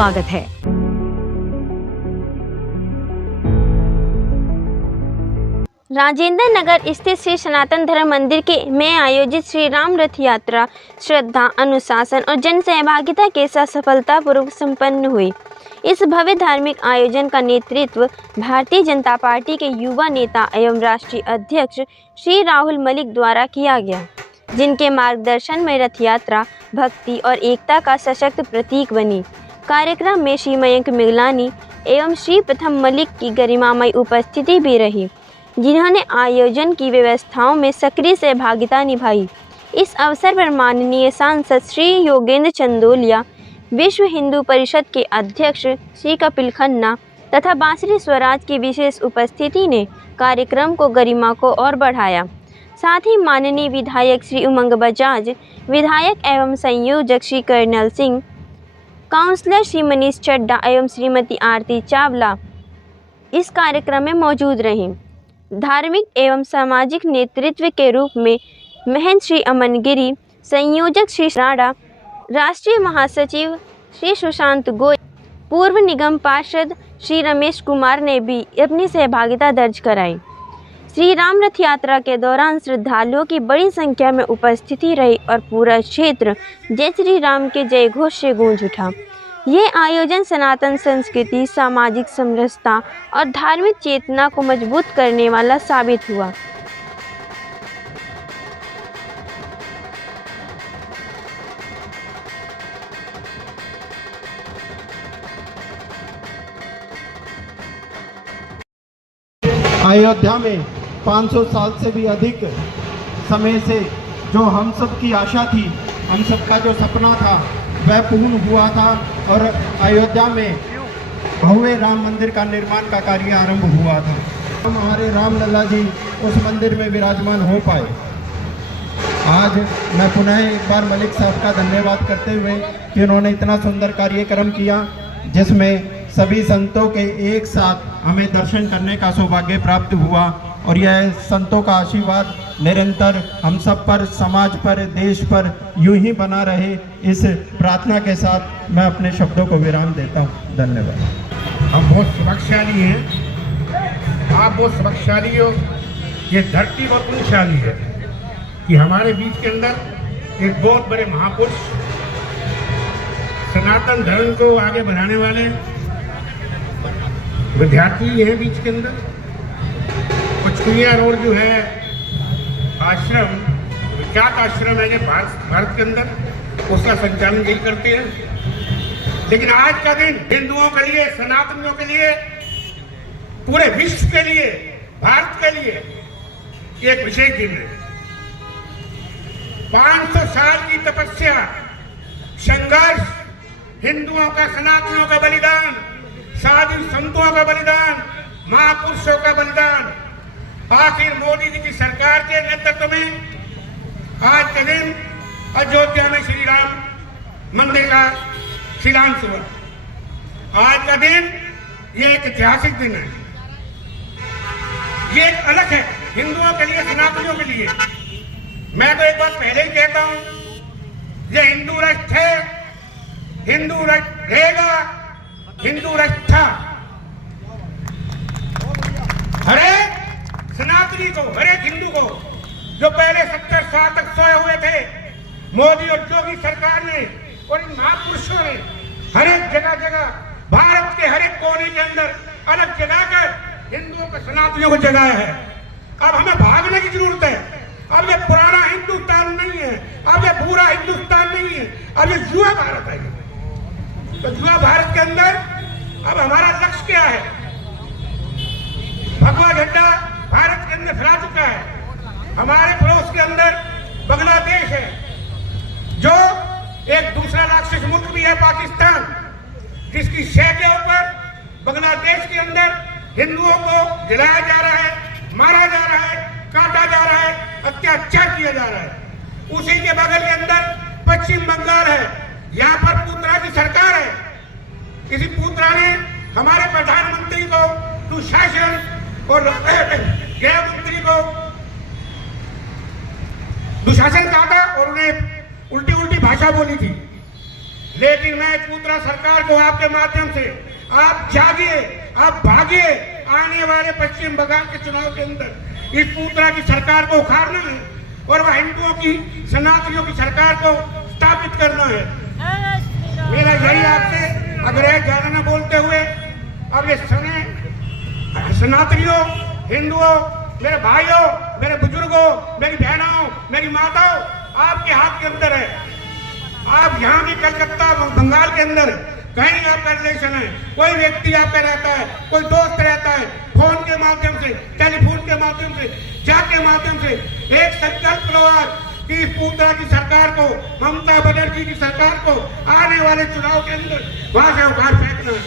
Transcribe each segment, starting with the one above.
स्वागत है। राजेंद्र नगर स्थित श्री सनातन धर्म मंदिर में आयोजित श्री राम रथ यात्रा श्रद्धा, अनुशासन और जन सहभागिता के साथ सफलतापूर्वक संपन्न हुई। इस भव्य धार्मिक आयोजन का नेतृत्व भारतीय जनता पार्टी के युवा नेता एवं राष्ट्रीय अध्यक्ष श्री राहुल मलिक द्वारा किया गया, जिनके मार्गदर्शन में रथ यात्रा भक्ति और एकता का सशक्त प्रतीक बनी। कार्यक्रम में श्री मयंक मिगलानी एवं श्री प्रथम मलिक की गरिमामय उपस्थिति भी रही, जिन्होंने आयोजन की व्यवस्थाओं में सक्रिय सहभागिता निभाई। इस अवसर पर माननीय सांसद श्री योगेंद्र चंदोलिया, विश्व हिंदू परिषद के अध्यक्ष श्री कपिल खन्ना तथा बांसुरी स्वराज की विशेष उपस्थिति ने कार्यक्रम को गरिमा को और बढ़ाया। साथ ही माननीय विधायक श्री उमंग बजाज, विधायक एवं संयोजक श्री कर्नल सिंह, काउंसलर श्री मनीष चड्डा एवं श्रीमती आरती चावला इस कार्यक्रम में मौजूद रहीं। धार्मिक एवं सामाजिक नेतृत्व के रूप में महंत श्री अमन गिरी, संयोजक श्री राणा, राष्ट्रीय महासचिव श्री सुशांत गोयल, पूर्व निगम पार्षद श्री रमेश कुमार ने भी अपनी सहभागिता दर्ज कराई। श्री राम रथ यात्रा के दौरान श्रद्धालुओं की बड़ी संख्या में उपस्थिति रही और पूरा क्षेत्र जय श्री राम के जय घोष से गूंज उठा। ये आयोजन सनातन संस्कृति, सामाजिक समरसता और धार्मिक चेतना को मजबूत करने वाला साबित हुआ। अयोध्या में 500 साल से भी अधिक समय से जो हम सब की आशा थी, हम सबका जो सपना था वह पूर्ण हुआ था और अयोध्या में भव्य राम मंदिर का निर्माण का कार्य आरंभ हुआ था। हमारे राम लला जी उस मंदिर में विराजमान हो पाए। आज मैं पुनः एक बार मलिक साहब का धन्यवाद करते हुए कि उन्होंने इतना सुंदर कार्यक्रम किया, जिसमें सभी संतों के एक साथ हमें दर्शन करने का सौभाग्य प्राप्त हुआ और यह संतों का आशीर्वाद निरंतर हम सब पर, समाज पर, देश पर यूं ही बना रहे, इस प्रार्थना के साथ मैं अपने शब्दों को विराम देता हूं। धन्यवाद। हम बहुत सौभाग्यशाली हैं, आप बहुत सौभाग्यशाली हो। ये धरती बहुत पुण्यशाली है कि हमारे बीच के अंदर एक बहुत बड़े महापुरुष, सनातन धर्म को आगे बढ़ाने वाले विद्यार्थी हैं बीच के अंदर। कुचकुनिया रोड जो है आश्रम, विख्यात आश्रम है जो भारत के अंदर, उसका संचालन यही करते हैं। लेकिन आज का दिन हिंदुओं के लिए, सनातनियों के लिए, पूरे विश्व के लिए, भारत के लिए एक विशेष दिन है। 500 साल की तपस्या, संघर्ष, हिंदुओं का, सनातनियों का बलिदान, साधु संतों का बलिदान, महापुरुषों का बलिदान, आखिर मोदी जी की सरकार के नेतृत्व में आज के दिन अयोध्या में श्री राम मंदिर का शिलान्यास हुआ। आज का दिन ये एक ऐतिहासिक दिन है। ये एक अलग है हिंदुओं के लिए, सनातनियों के लिए। मैं तो एक बात पहले ही कहता हूं, ये हिंदू राष्ट्र है, हिंदू राष्ट्र रहेगा, हिंदू राष्ट्र था। हरे सनातनी को, हर एक हिंदू को, जो पहले 70 साल तक सोए हुए थे, मोदी और योगी सरकार ने और इन महापुरुषों ने हर एक जगह जगह भारत के हर एक कोने के अंदर अलग जगह कर हिंदुओं को, सनातनियों को जगाया है। अब हमें भागने की जरूरत है। अब ये पुराना हिंदुस्तान नहीं है, अब ये पूरा हिंदुस्तान नहीं है, अब ये युवा भारत है। तो युवा भारत के अंदर अब हमारा लक्ष्य क्या है? भगवा झंडा भारत के अंदर फैला चुका है। हमारे पड़ोस के अंदर बांग्लादेश है, जो एक दूसरा राक्षस मुल्क भी है, पाकिस्तान, जिसकी शह के ऊपर बांग्लादेश के अंदर हिंदुओं को जलाया जा रहा है, मारा जा रहा है, काटा जा रहा है, अत्याचार किया जा रहा है। उसी के बगल के अंदर पश्चिम बंगाल है, यहाँ पर पुत्रा की सरकार है। किसी पुत्रा ने हमारे प्रधानमंत्री को दुशासन और गृह मंत्री को दुशासन कहा था और उन्हें उल्टी उल्टी भाषा बोली थी। लेकिन मैं पूतना सरकार को आपके माध्यम से, आप जागिए, आप भागिए। आने वाले पश्चिम बंगाल के चुनाव के अंदर इस पूतना की सरकार को उखाड़ना है और वह हिंदुओं की, सनातनियों की सरकार को स्थापित करना है। मेरा यही आपसे आग्रह, ज्यादा न बोलते हुए अब ये समय सनातनियों, हिंदुओं, मेरे भाइयों, मेरे बुजुर्गों, मेरी बहनों, मेरी माताओं, आपके हाथ के अंदर है। आप यहाँ भी कलकत्ता, बंगाल के अंदर कहीं आपका रिलेशन है, कोई व्यक्ति आपका रहता है, कोई दोस्त रहता है, फोन के माध्यम से, टेलीफोन के माध्यम से, जाग के माध्यम से एक संकल्प लो आज कि इस पूतना की सरकार को, ममता बनर्जी की सरकार को आने वाले चुनाव के अंदर वहां से उखाड़ फेंकना है।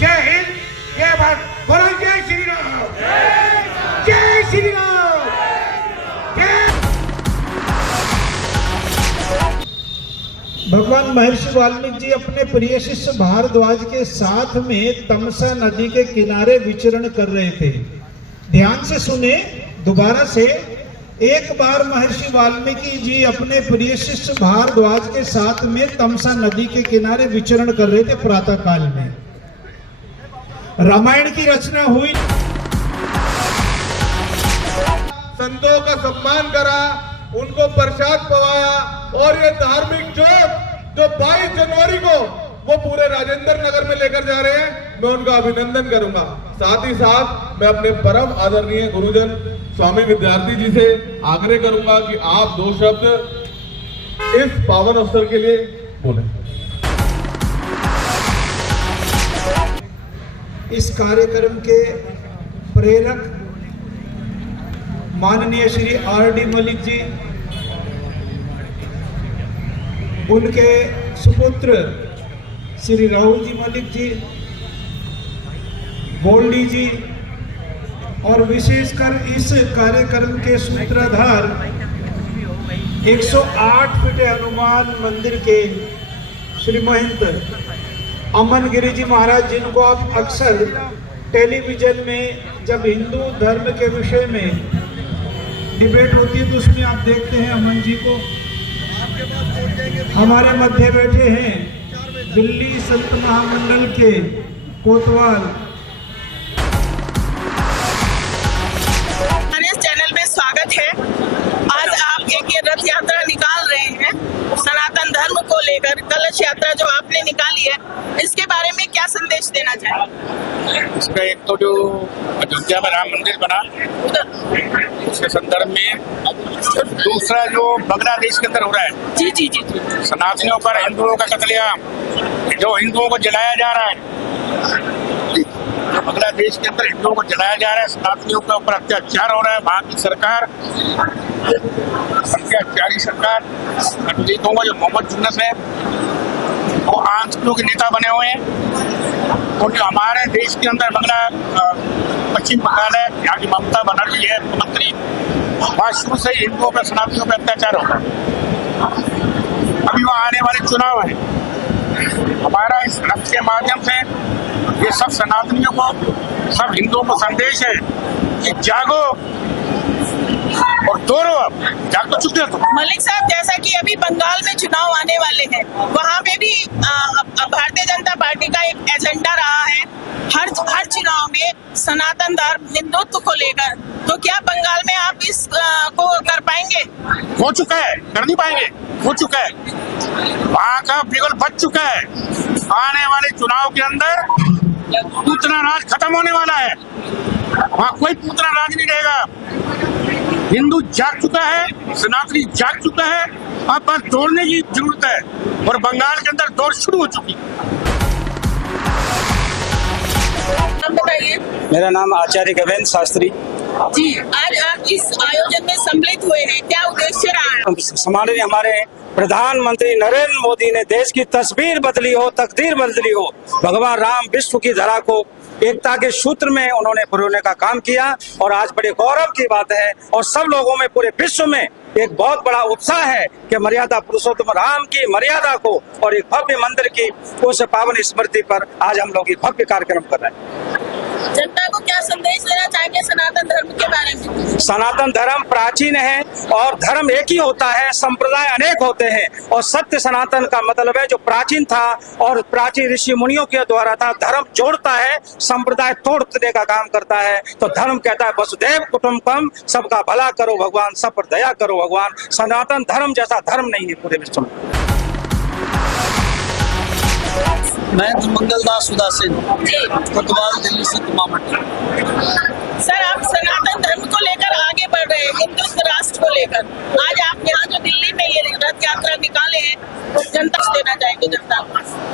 जय हिंद, जय भारत, बोलो जय श्री राम, जय श्री राम, जय। भगवान महर्षि वाल्मीकि जी अपने प्रिय शिष्य भारद्वाज के साथ में तमसा नदी के किनारे विचरण कर रहे थे। ध्यान से सुने, दोबारा से। एक बार महर्षि वाल्मीकि जी अपने प्रिय शिष्य भारद्वाज के साथ में तमसा नदी के किनारे विचरण कर रहे थे प्रातः काल में। रामायण की रचना हुई, संतों का सम्मान करा, उनको प्रसाद पवाया और ये धार्मिक जोत जो 22 जनवरी को वो पूरे राजेंद्र नगर में लेकर जा रहे हैं, मैं उनका अभिनंदन करूंगा। साथ ही साथ मैं अपने परम आदरणीय गुरुजन स्वामी विद्यार्थी जी से आग्रह करूंगा कि आप 2 शब्द इस पावन अवसर के लिए बोलें। इस कार्यक्रम के प्रेरक माननीय श्री R.D. मलिक जी, उनके सुपुत्र श्री राहुल जी मलिक जी, गोल्डी जी, और विशेषकर इस कार्यक्रम के सूत्रधार 108 फीट हनुमान मंदिर के श्री महंत अमन गिरी जी महाराज, जिनको आप अक्सर टेलीविजन में जब हिंदू धर्म के विषय में डिबेट होती है तो उसमें आप देखते हैं अमन जी को। हमारे मध्य बैठे हैं दिल्ली संत महामंडल के कोतवाल। हमारे चैनल में स्वागत है। आज आप एक ये रथ यात्रा निकाल रहे हैं सनातन धर्म को लेकर, कलश यात्रा जो आपने निकाली है, इसके बारे में क्या संदेश देना चाहेंगे? इसका एक तो जो अयोध्या में राम मंदिर बना उसके संदर्भ में, दूसरा जो बांग्लादेश के अंदर हो रहा है जी जी जी सनातनियों पर हिंदुओं का कत्लेआम, जो हिंदुओं को जलाया जा रहा है, जो बांग्लादेश के अंदर हिंदुओं को जलाया जा रहा है, सनातनियों के ऊपर अत्याचार हो रहा है। वहाँ की सरकार, अत्याचारी सरकार, कटुलीतों का जो मोहम्मद जुन्नस है वो आंसू के नेता बने हुए हैं। और जो हमारे देश के अंदर पश्चिम बंगाल है, यहाँ की ममता बनर्जी है मुख्यमंत्री, वहाँ शुरू से ही हिंदुओं पर, सनातनियों पर अत्याचार होगा। अभी वहाँ आने वाले चुनाव है, हमारा इस रथ के माध्यम से ये सब सनातनियों को, सब हिंदुओं को संदेश है कि जागो और दौड़ो। अब जाग तो चुके हो तुम। मलिक साहब, जैसा कि अभी बंगाल में चुनाव आने वाले हैं, वहाँ पे भी भारतीय जनता पार्टी का एक एजेंडा रहा है हर चुनाव में सनातन धर्म, हिंदुत्व को लेकर। तो क्या बंगाल में आप इस को कर पाएंगे? हो चुका है, कर नहीं पाएंगे, हो चुका है, वहाँ का बिगुल बच चुका है। आने वाले चुनाव के अंदर पूतना राज खत्म होने वाला है, वहाँ कोई पूतना राज नहीं रहेगा। हिंदू जाग चुका है, सनातनी जाग चुका है, अब बस दौड़ने की जरूरत है और बंगाल के अंदर दौड़ शुरू हो चुकी है। बताइए। मेरा नाम आचार्य गवेंद्र शास्त्री जी, आज आप इस आयोजन में सम्मिलित हुए हैं, क्या उद्देश्य रहा है? माननीय हमारे प्रधानमंत्री नरेंद्र मोदी ने देश की तस्वीर बदली हो, तकदीर बदली हो। भगवान राम विश्व की धरा को एकता के सूत्र में उन्होंने पिरोने का काम किया और आज बड़े गौरव की बात है और सब लोगों में, पूरे विश्व में एक बहुत बड़ा उत्साह है कि मर्यादा पुरुषोत्तम राम की मर्यादा को और एक भव्य मंदिर की उस पावन स्मृति पर आज हम लोग एक भव्य कार्यक्रम कर रहे हैं। जनता को क्या संदेश देना चाहेंगे सनातन धर्म के बारे में? सनातन धर्म प्राचीन है और धर्म एक ही होता है, संप्रदाय अनेक होते हैं और सत्य सनातन का मतलब है जो प्राचीन था और प्राचीन ऋषि मुनियों के द्वारा था। धर्म जोड़ता है, संप्रदाय तोड़ने का काम करता है। तो धर्म कहता है वसुधैव कुटुंबकम, सबका भला करो भगवान, सब पर दया करो भगवान। सनातन धर्म जैसा धर्म नहीं है पूरे विश्व में। मैं मंगल दास उदासीन कोतवाल दिल्ली से कुमामट। सर, आप सनातन धर्म को लेकर आगे बढ़ रहे हैं, हिंदुत्व राष्ट्र को लेकर। आज आप यहाँ जो दिल्ली में ये रथ यात्रा निकाले हैं, तो जनता को देना चाहेंगे जनता को?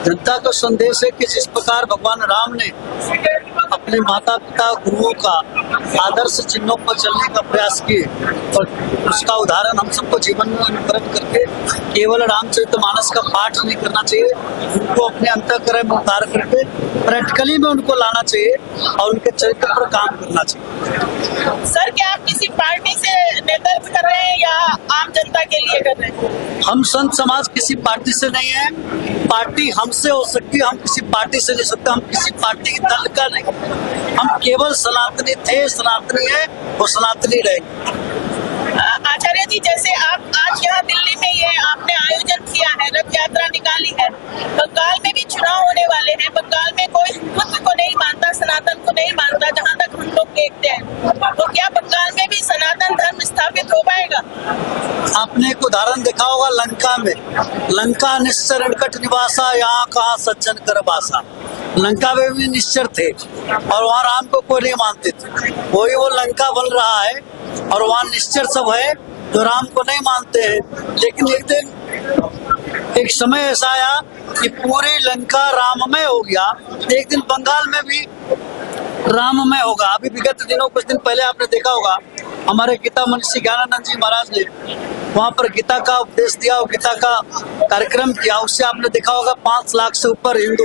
जनता का संदेश है कि जिस प्रकार भगवान राम ने अपने माता पिता गुरुओं का आदर्श चिन्हों पर चलने का प्रयास किए और उसका उदाहरण हम सबको जीवन में अनुकरण करके केवल रामचरितमानस का पाठ नहीं करना चाहिए, उनको अपने अंतःकरण में उतार करके प्रैक्टिकली में उनको लाना चाहिए और उनके चरित्र पर काम करना चाहिए। सर, क्या आप किसी पार्टी से नेतृत्व कर रहे हैं या आम जनता के लिए कर रहे हैं? हम संत समाज किसी पार्टी से नहीं है, पार्टी हमसे हो सकती है, हम किसी पार्टी से नहीं सकते, हम किसी पार्टी के दल का नहीं, हम केवल सनातनी थे, सनातनी है और सनातनी रहेंगे। आचार्य जी, जैसे आप आज यहाँ दिल्ली में ये आपने आयोजन किया है, रथ यात्रा निकाली है, बंगाल में भी चुनाव होने वाले हैं। बंगाल में कोई हिंदुत्व को नहीं मानता, सनातन को नहीं मानता, जहाँ तक हम लोग देखते हैं। तो क्या बंगाल में भी सनातन धर्म स्थापित हो पाएगा? आपने एक उदाहरण देखा होगा लंका में, लंका निश्चर निकट निवासा, यहाँ कहाँ सज्जन कर बासा। लंका में भी निश्चर थे और वहाँ राम को कोई नहीं मानते थे। वही वो लंका बन रहा है और वहाँ निश्चर सब है जो राम को नहीं मानते हैं। लेकिन एक दिन एक समय ऐसा आया कि पूरी लंका राममय हो गया, एक दिन बंगाल में भी राममय होगा। अभी विगत दिनों कुछ दिन पहले आपने देखा होगा हमारे गीता मनीषी ज्ञानानंद जी महाराज ने वहाँ पर गीता का उपदेश दिया और गीता का कार्यक्रम किया। उससे आपने देखा होगा 5 लाख से ऊपर हिंदू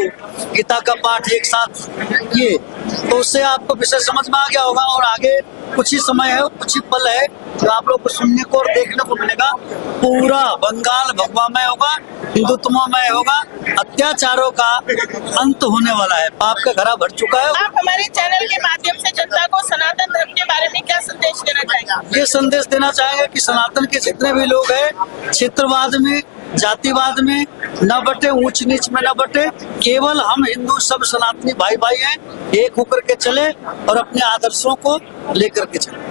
गीता का पाठ एक साथ किए, तो उससे आपको विषय समझ में आ गया होगा। और आगे कुछ ही समय है, कुछ ही पल है जो आप लोग को सुनने को और देखने को मिलेगा। पूरा बंगाल भगवामय होगा, हिंदुत्वमय होगा, अत्याचारों का अंत होने वाला है, पाप का घड़ा भर चुका है। आप हमारे चैनल के माध्यम से जनता को सनातन धर्म के बारे में क्या संदेश देना चाहेंगे? ये संदेश देना चाहेंगे कि सनातन के जितने भी लोग हैं, क्षेत्रवाद में, जातिवाद में न बटे, ऊंच नीच में न बटे, केवल हम हिंदू सब सनातनी भाई भाई हैं, एक होकर के चले और अपने आदर्शों को लेकर के चले।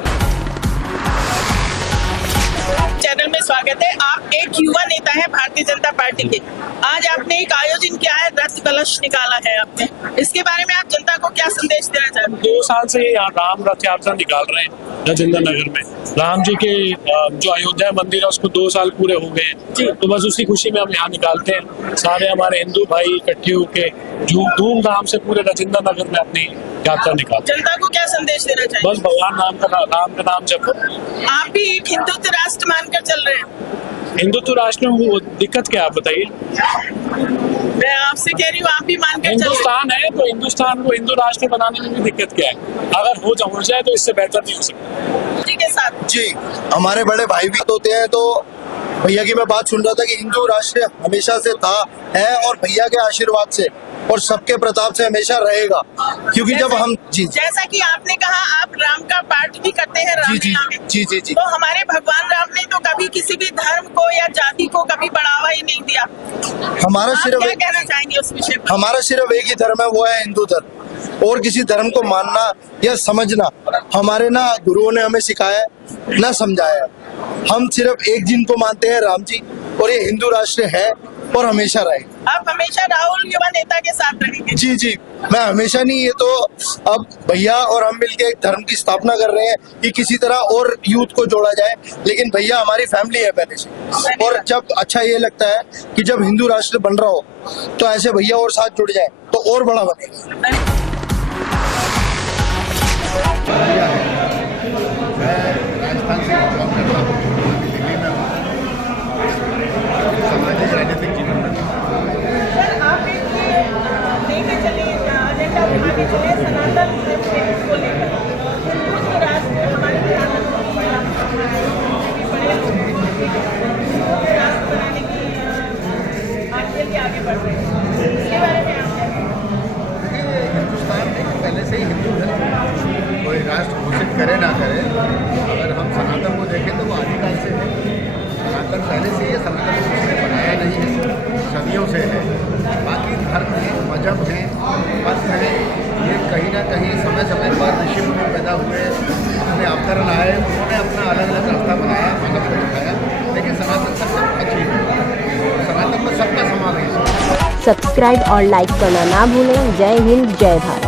चैनल में स्वागत है। आप एक युवा नेता है भारतीय जनता पार्टी के। आज आपने एक आयोजन किया है, रथ कलश निकाला है आपने, इसके बारे में आप जनता को क्या संदेश देना चाहते हैं? 2 साल से यहाँ राम रथ यात्रा निकाल रहे हैं राजेंद्र नगर में। राम जी के जो अयोध्या मंदिर है उसको 2 साल पूरे हो गए हैं, तो बस उसी खुशी में हम यहाँ निकालते हैं। सारे हमारे हिंदू भाई इकट्ठे होके धूमधाम से पूरे राजेंद्र नगर में अपनी यात्रा निकालते हैं। जनता को क्या संदेश देना चाहिए? बस भगवान राम का नाम जपो। आप भी एक हिंदुत्व राष्ट्र मानकर चल रहे हैं। हिंदुत्व राष्ट्र में वो दिक्कत क्या, आप बताइए? मैं आपसे कह रही हूँ, आप भी मानकर चल रहे हैं। हिंदुस्तान है तो हिंदुस्तान को हिंदू राष्ट्र बनाने में भी दिक्कत क्या है? अगर हो जाए तो इससे बेहतर नहीं हो सकता। जी के साथ जी, हमारे बड़े भाई भी होते हैं, तो भैया की मैं बात सुन रहा था कि हिंदू राष्ट्र हमेशा से था, है और भैया के आशीर्वाद से और सबके प्रताप से हमेशा रहेगा। क्योंकि जब हम जैसा कि आपने कहा, आप राम का पाठ भी करते हैं रामलीला में। जी जी जी, तो हमारे भगवान राम ने तो कभी किसी भी धर्म को या जाति को कभी बढ़ावा ही नहीं दिया। हमारा आप सिर्फ क्या कहना चाहेंगे उस विषय पर? हमारा सिर्फ एक ही धर्म है, वो है हिंदू धर्म। और किसी धर्म को मानना या समझना हमारे ना गुरुओं ने हमें सिखाया है, ना समझाया है। हम सिर्फ एक जिनको मानते हैं, राम जी, और ये हिंदू राष्ट्र है और हमेशा रहेगा। आप हमेशा राहुल युवा नेता के साथ रहेंगे? जी जी, मैं हमेशा नहीं, ये तो अब भैया और हम मिलके एक धर्म की स्थापना कर रहे हैं कि किसी तरह और यूथ को जोड़ा जाए। लेकिन भैया हमारी फैमिली है पहले से, और जब अच्छा ये लगता है कि जब हिंदू राष्ट्र बन रहा हो तो ऐसे भैया और साथ जुड़ जाए तो और बड़ा बनेगा। राजस्थान से बिलोंग करता हूँ, दिल्ली में हूँ, सामाजिक राजनीतिक जीवन में। सर, आप एक लेके चले एजेंडा उठा के चले सनातन धर्म को लेकर। हिंदुत्व राष्ट्र हमारे प्रधानमंत्री बड़े हिंदुत्व राष्ट्र बनाने की आगे बढ़ रहे हैं, इसके बारे में आप क्या कहेंगे? करे ना करे, अगर हम सनातन को देखें तो वो आदिकाल से है। सनातन पहले से ही है, सनातन को किसी ने बनाया नहीं है, सदियों से है। बाकी धर्म है, मजहब है, पंथ है, ये कहीं ना कहीं समय समय पर ऋषि मुनि पैदा हुए, अपने अवतरण आए, उन्होंने अपना अलग अलग रास्ता बनाया, मानव को दिखाया, लेकिन सनातन सब अच्छी है। सनातन में सबका समावेश है। सब्सक्राइब और लाइक करना ना भूलें। जय हिंद, जय भारत।